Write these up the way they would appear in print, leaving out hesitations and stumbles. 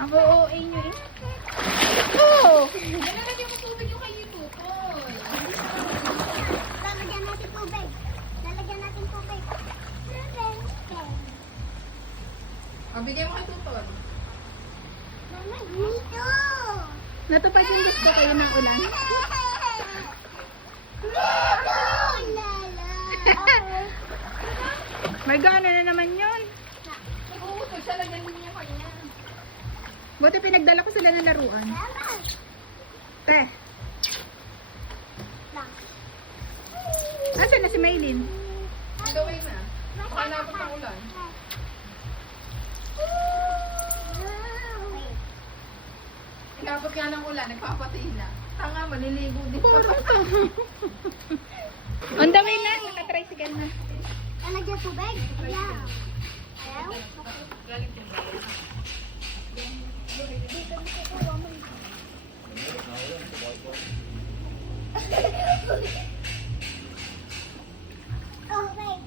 Ang OOA nyo eh. Oh! Lalagyan mo tubig yung kay Tutoy. Lalagyan natin tubig. Lalagyan natin tubig. Bigay mo kay Tutoy. Mama, dito. Natupad yung gusto kayo ng ulan. May gana na naman yun. Nag-uutol siya, lagyan din niya kanya. Buti pinagdala ko sila ng laruan. Te, asan na si Maylin? Nagawin na. Baka nabot ng ulan. Inabot nga ng ulan, nagpapatay na. Tanga, maliligo din. On the way na, naka-tricycle na. Lalagyan tubig? Ayaw. Ayaw? Galing ko ba? Tubig.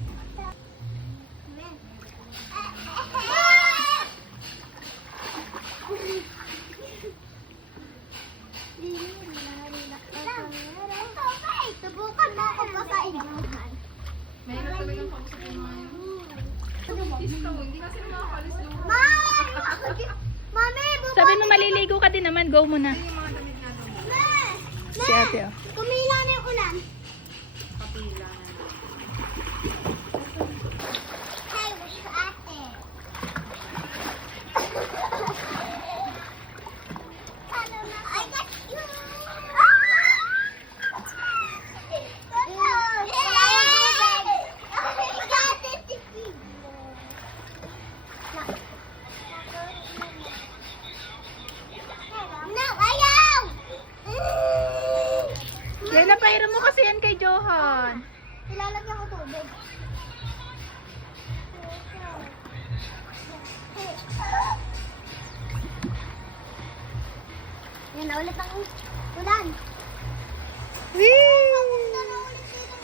Subukan mo ako pakainuman. May natalagang kausapin mo ngayon. Isto, hindi kasi makakalis doon. Mami, bukas. Sabi mo maliligo ka din naman, go muna. Yung mga damit nga doon. Si ate oh. Kumila na yung ulan. Papila na. Hey, where's your ate? I got you. No, ayaw! Yan na, pairam mo kasi yan kay Johan. Ilalagyan ko tubig. Yan na ulit ang ulan. Whee! Papunta na ulit dito.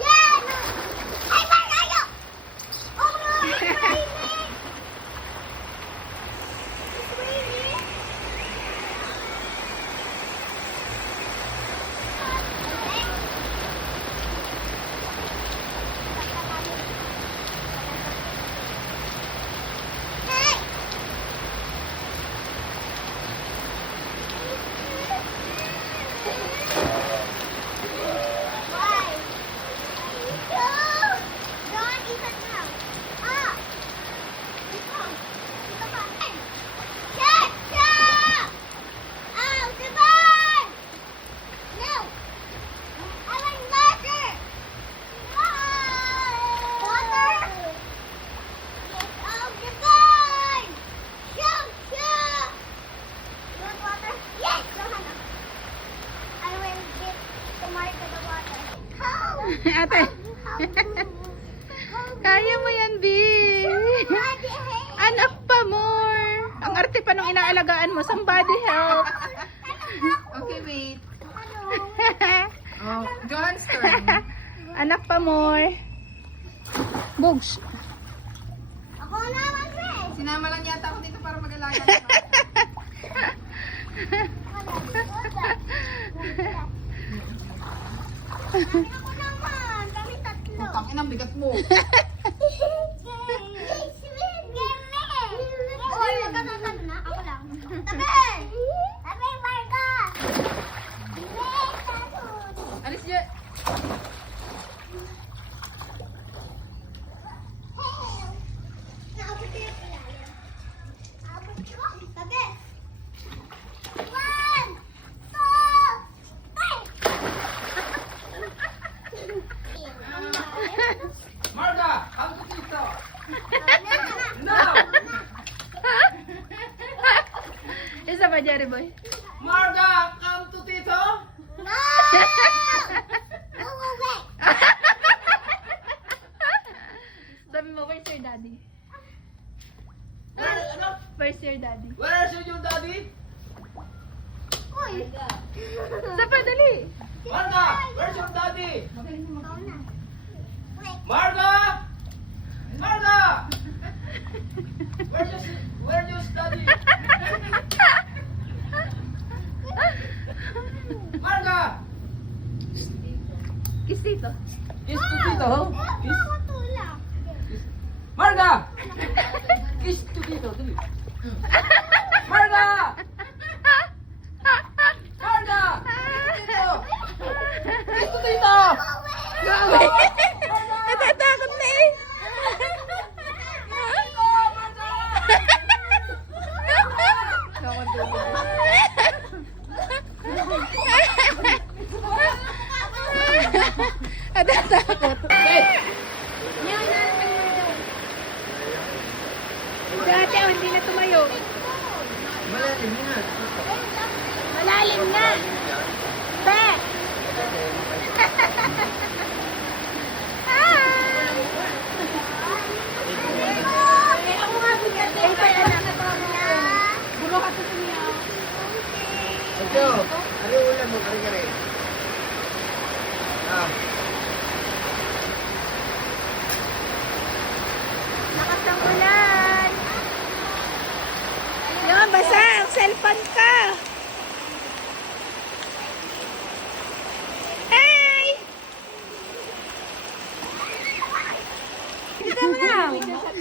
Yan! Ay, malayo! Oh no! It's raining! It's raining! Hey! Why? No! Don't eat it now. Ah! Ito. Ito pa. Hey! Ketchup! Ow! Divine! No! I like water! Water? Yes. Oh, Divine! Ketchup! You want water? Yes! Johanna. I will give Martha the water. Ate, kaya mo yan, B. Anak pa more. Ang arte pa nung inaalagaan mo. Somebody help. Okay, wait. Oh, John's turn. Anak pa more. Bugs. Ako naman, eh. Sinama lang yata ako dito para mag-alaga ng bata. Ako naman. Kami tatlo. Putang ina, bigat mo. Oy, wag ka tatalo na. Ako lang. Tabi! Tabi, Marga! Alis dyan. Naabot ko yung ilalim. Naabot ko. Tabi! 1, 2, 3! Marga, come to Tito. No! Isa pa, Jerry Boy. Marga, come to Tito. No! Go away! Sabi mo, where's your daddy? Ano? Where's your daddy? Where's your daddy? Uy! Isa pa, dali. Marga, where's your daddy? Ikaw na. Wait. Marga! Marga! dito. Kiss. Tulak. Marga! Kiss to dito. Dali. Marga! Marga! Kiss to dito. Gawi. Natatakot na eh. Natatakot. Dati oh, hindi na tumayo. Malalim nga. Malalim nga. Be. Ako nga bigat. Ay, pa anak. Bulo ka to niya. Ito, ano ulam mo? Kari-kari. Ah. Lakas ng ulan. Yan, basa ang cellphone ka. Hey! Dito mo na.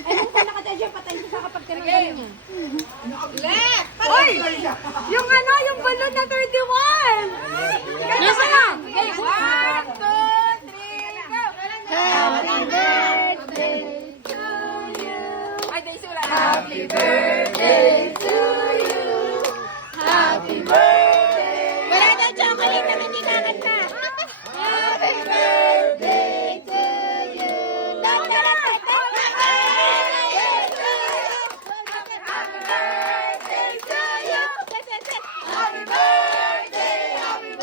Anong pala ka tayo patay sa kapag ka nang ganyan? Hoy! Yung ano, yung balon na 31! Nasa na? Okay, 1, 2, 3, go! Happy birthday to you! Ay, Daisy, wala. Happy birthday to you! Happy birthday! Wala na chocolate na hindi kakanta. Happy birthday to you! Happy birthday to you! Happy birthday to you! Happy birthday! Happy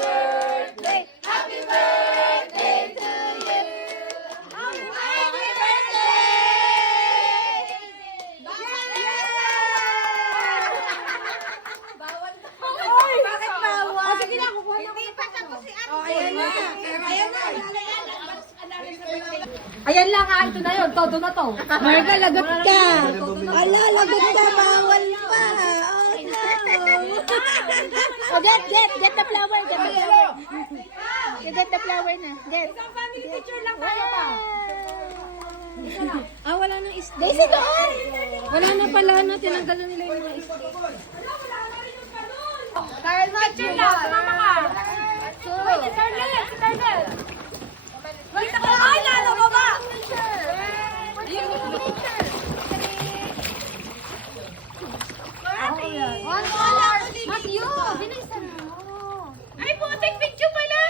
birthday! Happy birthday to you! Happy birthday! Oy! Bakit bawal? Sige na, kukuha na. Hindi pa tapos si Ate. Ayan na. Ayan na. Ayan lang ha, ito na yun. Todo na to. Marga, lagot ka. Ala, lagot ka. Bawal pa. Oh, no. Oh, get the flower. Get the flower. You get the flower na. Get. Family picture lang tayo pa. Ah, wala nang is. Daisy, doon. Wala na pala na. Tinanggal na nila yung mga is. Carl, picture lang. Mama ka. Wait, si Carlet. Si Carlet. Wait, ako. Ay, lalo ko ba? Matthew, bilisan mo. Ay, putik picture pala.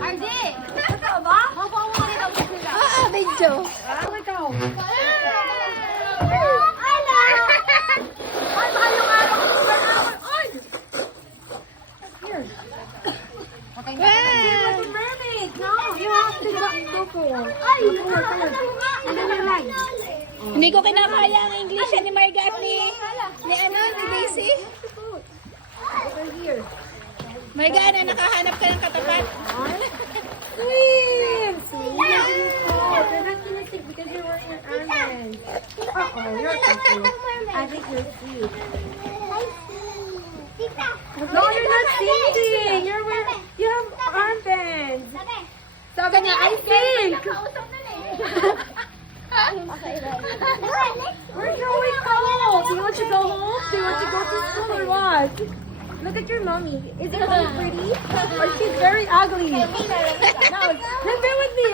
Arde! Totoo ba? Mapawa rin ako sila. Ah, medyo. Ako ikaw. Ala! Ay, baka yung araw ko sa Ay! Wow. Mermaid, no? You have to go for. Ay! Ano na lang? Hindi ko kinakaya ang English ni Marga at ni Daisy. Marga, na nakahanap ka ng katapat. Swim! You're not gonna sing because you're wearing an armband. Uh-oh, you're confused. I think you're sweet. No, you're not singing. You're wearing, you have armbands. Sabi niya, I think. Where shall we go? Do you want to go home? Do you want to go to school or what? Look at your mommy. Is your mommy pretty? Or she's very ugly? No, just bear with me.